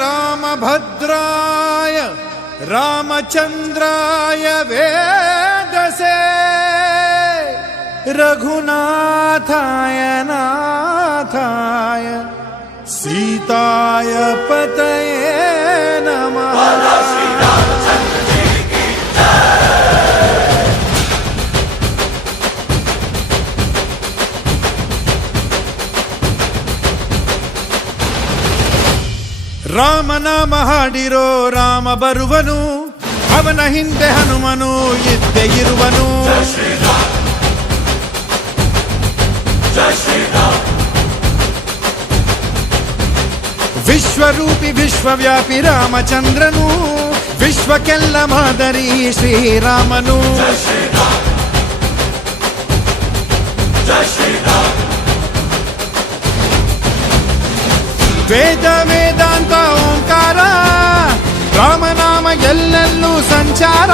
रामभद्राय रामचन्द्राय वेदसे रघुनाथाय नाथाय सीताय पतये नमः। ರಾಮನಾಮ ಹಾಡಿರೋ ರಾಮ ಬರುವನು, ಅವನ ಹಿಂದೆ ಹನುಮನು ಇದ್ದೇ ಇರುವನು. ವಿಶ್ವರೂಪಿ ವಿಶ್ವವ್ಯಾಪಿ ರಾಮಚಂದ್ರನು, ವಿಶ್ವಕ್ಕೆಲ್ಲ ಮಾದರಿ ಶ್ರೀರಾಮನು. ವೇದ ವೇದಾಂತ ಓಂಕಾರ, ರಾಮನಾಮ ಎಲ್ಲೆಲ್ಲೂ ಸಂಚಾರ.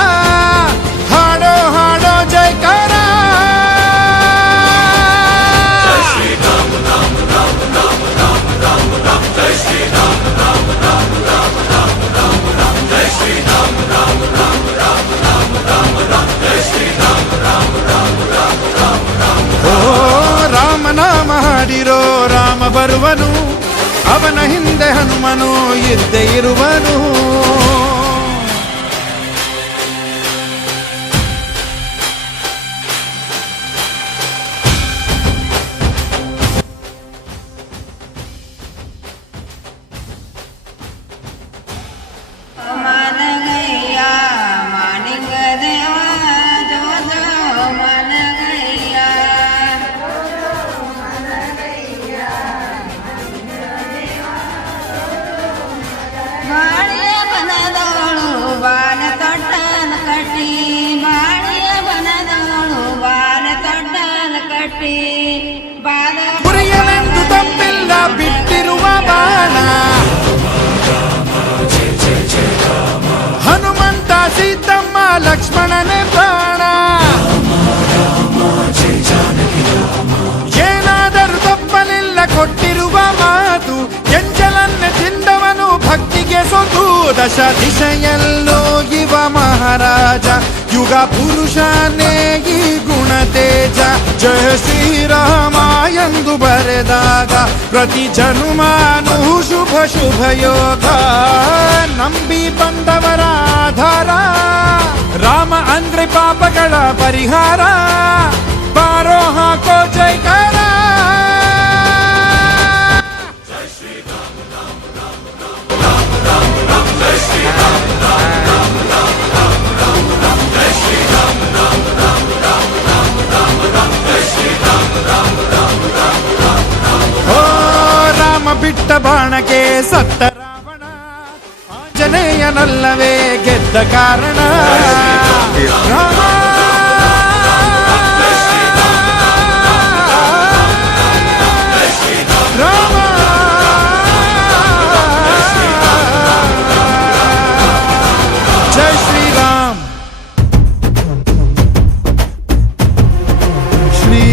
ಹಾಡೋ ಹಾಡೋ ಜೈಕಾರ. ಓ ರಾಮನಾಮ ಹಾಡಿರೋ ರಾಮ ಬರುವನು, ಅವನ ಹಿಂದೆ ಹನುಮನು ಇದ್ದೇ ಇರುವನು. ಮುರಿಯಲೆಂದು ತಪ್ಪಿಲ್ಲ ಬಿಟ್ಟಿರುವ ಬಾಣ, ಹನುಮಂತ ಸೀತಮ್ಮ ಲಕ್ಷ್ಮಣನೇ ಪ್ರಾಣ. ಏನಾದರೂ ತಪ್ಪಲಿಲ್ಲ ಕೊಟ್ಟಿರುವ ಮಾತು, ಎಂಜಲನ್ನೇ ತಿಂದವನು ಭಕ್ತಿಗೆ ಸೊತು. ದಶ ದಿಶೆಯಲ್ಲೋ ಇವ ಮಹಾರಾಜ, ಯುಗ ಪುರುಷನೇ ಈ ಗುಣ ತೇಜ. ಜಯ ಶ್ರೀರಾಮ ಎಂದು ಬರೆದಾಗ ಪ್ರತಿ ಜನುಮಾನು ಶುಭ ಶುಭ ಯೋಗ. ನಂಬಿ ಬಂದವರ ಆಧಾರ, ರಾಮ ಅಂದ್ರೆ ಪಾಪಗಳ ಪರಿಹಾರ. ಬಾರೋ ಹಾಕೋ ಜೈಕಾರ. ಬಿಟ್ಟ ಬಾಣಕ್ಕೆ ಸತ್ತ ರಾವಣ, ಆಂಜನೇಯನಲ್ಲವೇ ಗೆದ್ದ ಕಾರಣ. ರಾಮ ರಾಮ ಜೈ ಶ್ರೀರಾಮ್. ಶ್ರೀ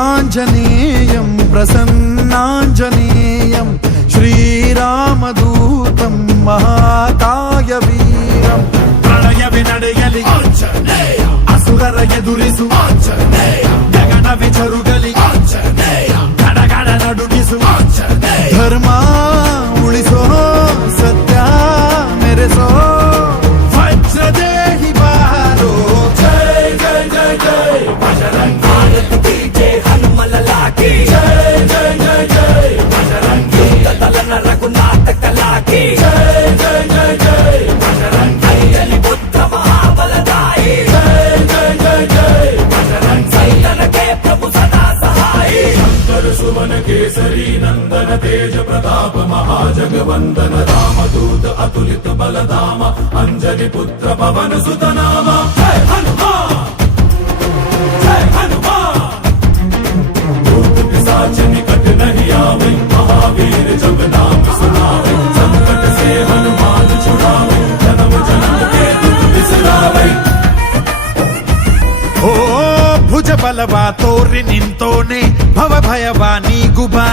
ಆಂಜನೇಯಂ ಪ್ರಸನ್ನಾಂಜನೇಯಂ, ಶ್ರೀರಾಮದೂತಂ ಮಹಾಕಾಯ ವೀರಂ. ಪ್ರಳಯವೇ ನಡೆಯಲಿ ಆಂಜನೇಯ, ಅಸುರರ ಎದುರಿಸು ಆಂಜನೇಯ. ಗಗನವೇ ಜರುಗಲಿ ಆಂಜನೇಯ, ಗಡಗಡ ನಡುಗಿಸು ಆಂಜನೇಯ. ಧರ್ಮ ಉಳಿಸೋ ಸತ್ಯ ಮೆರೆಸೋ ವಜ್ರದೇಹಿ ಬಾರೋ. ಜೈ ಜೈ ಜೈ ಜೈ ಬಜರಂಗ ಹನುಮಲ ಲಾಗಿ. ಜೈ ಜೈ ಜೈ ಜೈ ಬಜರಂಗ ದಲನ ರಘುನಾಥ ಕಲಾಗಿ. ಜೈ ಜೈ ಜೈ ಜೈ ಬಜರಂಗ ಕೈಯಲ್ಲಿ ಬುದ್ಧ ಮಹಾಬಲದಾಯಿ. ಜೈ ಜೈ ಜೈ ಜೈ ಬಜರಂಗ ಸೈತನಕ್ಕೆ ಪ್ರಭು ಸದಾ ಸಹಾಯಿ. ಶಂಕರ ಸುವನ ಕೇಸರಿ ನಂದನ ತೇಜ ಪ್ರತಾಪ ಮಹಾಜಗವಂದನ. ರಾಮದೂತ ಅತುಲಿತ ಬಲಧಾಮ, ಅಂಜನಿ ಪುತ್ರ ಪವನ ಸುತ ನಾಮ. ಜೈ ಹನುಮಾನ್ ಜೈ ಹನುಮಾನ್. निकट नहीं आवे, महावीर जब नाम सुनावे. संकट से हनुमान छुड़ावे, जन्म जन्म के दुख बिसरावे. ओ भुज बलवा तोरि निंतोने, भव भयवा नीगुबा.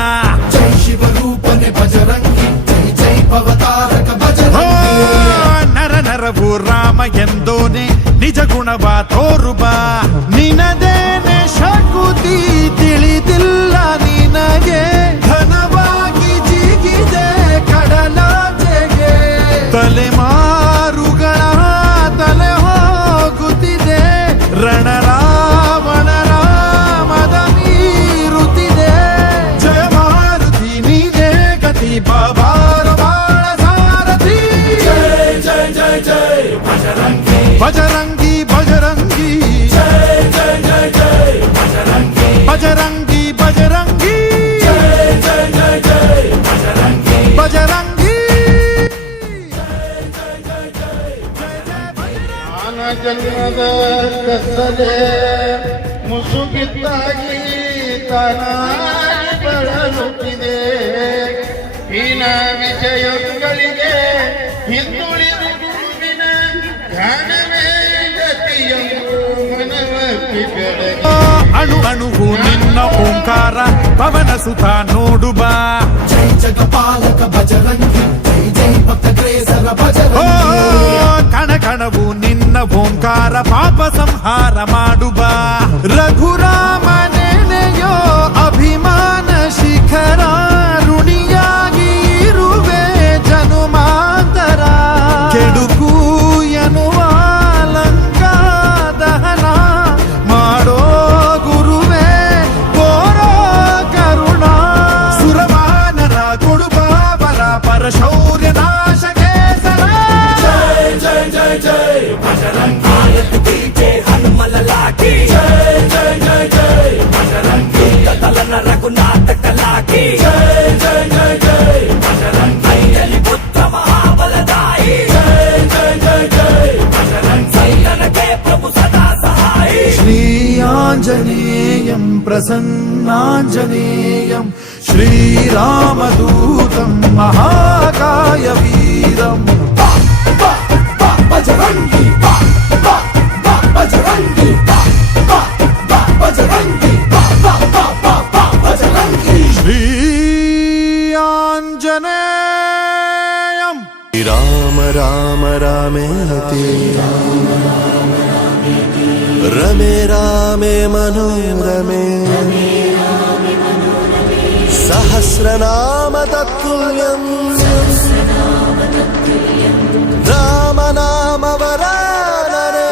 जय शिव रूपने बजरंगी, जय जय भवतारक ಗೆಳೆತನವ ತೋರು ಬಾ ನಿನದೇನೆ ಶಕುತಿ ತಿಳಿದಿಲ್ಲ ನಿನಗೆ ಘನವಾಗಿ ಜಿಗಿದೆ ಕಡಲಾಚೆಗೆ ತಲೆಮಾರುಗಳ ತಲೆ ಹೋಗುತ್ತಿದೆ ರಣರಾವಣರ ಮದ ಮೀರುತ್ತಿದೆ ಜಯ ಮಾರುತಿ ನೀನೇ ಗತಿ ಬಾಬಾರ ಬಾಳ ಸಾರಥಿ ಜೈ ಜೈ ಜೈ ಜೈ ಬಜರಂಗಿ ಬಜರಂಗಿ ಬಜರಂಗಿ ಜೈ ಜೈ ಜೈ ಜೈ ಬಜರಂಗಿ ಬಜರಂಗಿ ಬಜರಂಗಿ ಜೈ ಜೈ ಜೈ ಜೈ ಬಜರಂಗಿ ಬಜರಂಗಿ ಮಾನ ಜನ್ಮದ ಕತ್ತಲೆ ಮುಸುಕಿತ್ತಾಗಿ ತಾನಾಗಿ ಬಳಲುತ್ತಿದೆ ಹೀನ ವಿಷಯಗಳಿಗೆ ಹಿಂದುಳಿದು ಗುರುವಿನ ಧ್ಯಾನವೇ ಗತಿಯೆಂದು ಮನವರ್ತಿ ಬೆಳಗಿ ಅಣು ಅಣುವು ನಿನ್ನ ಓಂಕಾರ ಪವನ ಸುತ ನೋಡು ಬಾ ಜೈ ಜಗಪಾಲಕ ಬಜರಂಗಿ ಜೈ ಜೈ ಭಕ್ತ ಕ್ರೇಸರ ಓ ಬಜರಂಗಿ ಕಣ ಕಣವು ನಿನ್ನ ಓಂಕಾರ ಪಾಪ ಸಂಹಾರ ಮಾಡು ಬಾ ರಘುರಾಮನೆನೆಯೋ ಅಭಿಮಾನ ಶಿಖರ ಋಣಿಯಾಗಿ ಇರುವೆ ಜನುಮಾಂತರ ಕೆಡುಕು ಎನ್ನುವ ಲಂಕಾ ದಹನ ಮಾಡೋ ಗುರುವೇ ಕೋರೋ ಕರುಣ ಸುರವಾನರ ಕೊಡುಬಾಬರ ಪರಶೌರ್ಯ ನಾಶಕ್ಕೆ ಸರ ಜೈ ಜೈ ಜೈ ಜೈ ಬಜರಂಗಿ ಆಯತ್ ಕೀಜೆ ಹನುಮಲ ಲಾಠಿ ಜೈ ಜೈ ಜೈ ಜೈ ಬಜರಂಗಿ ತಲನ ರಘುನಾಥ ಕಲಾಕಿ ಜೈ ಜೈ ಜೈ ಜೈ ಬಜರಂಗಿ ಐಯಲಿ ಪುತ್ರ ಮಹಾಬಲದಾಯಿ ಜೈ ಜೈ ಜೈ ಜೈ ಬಜರಂಗಿ ಸಂತನಕ್ಕೆ ಪ್ರಭು ಸದಾ ಸಹಾಯಿ श्रीयाञ्जनेयं प्रसन्नाञ्जनेयं श्रीरामदूतं महाकायवीरम् बजरंगी बजरंगी बजरंगी बजरंगी श्रीयाञ्जनेयम् राम राम रामेति रमे रामे मनोरमे सहस्रनाम तत्तुल्यम् राम नाम वरानने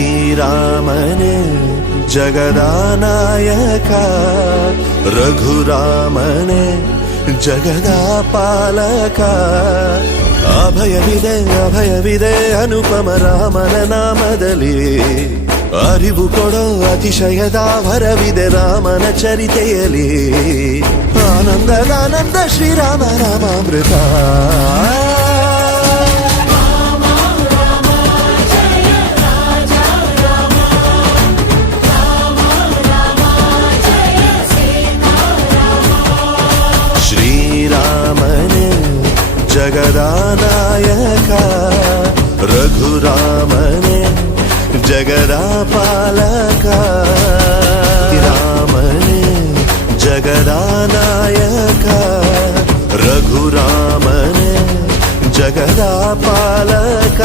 श्रीरामने जगदानायक रघुरामने जगदापालक ಅಭಯವಿದೆ ಅನುಪಮ ರಾಮನ ನಾಮದಲ್ಲಿ ಅರಿವು ಕೊಡೋ ಅತಿಶಯದ ವರವಿದೆ ರಾಮನ ಚರಿತೆಯಲ್ಲಿ ಆನಂದ ಶ್ರೀರಾಮ ರಾಮಾಮೃತ ಶ್ರೀರಾಮನೇ ಜಗದಾನಾಯಕ ರಘುರಾಮನೇ ಜಗದಾಪಾಲಕ ರಾಮನೇ ಜಗದಾನಾಯಕ ರಘುರಾಮನೇ ಜಗದಾಪಾಲಕ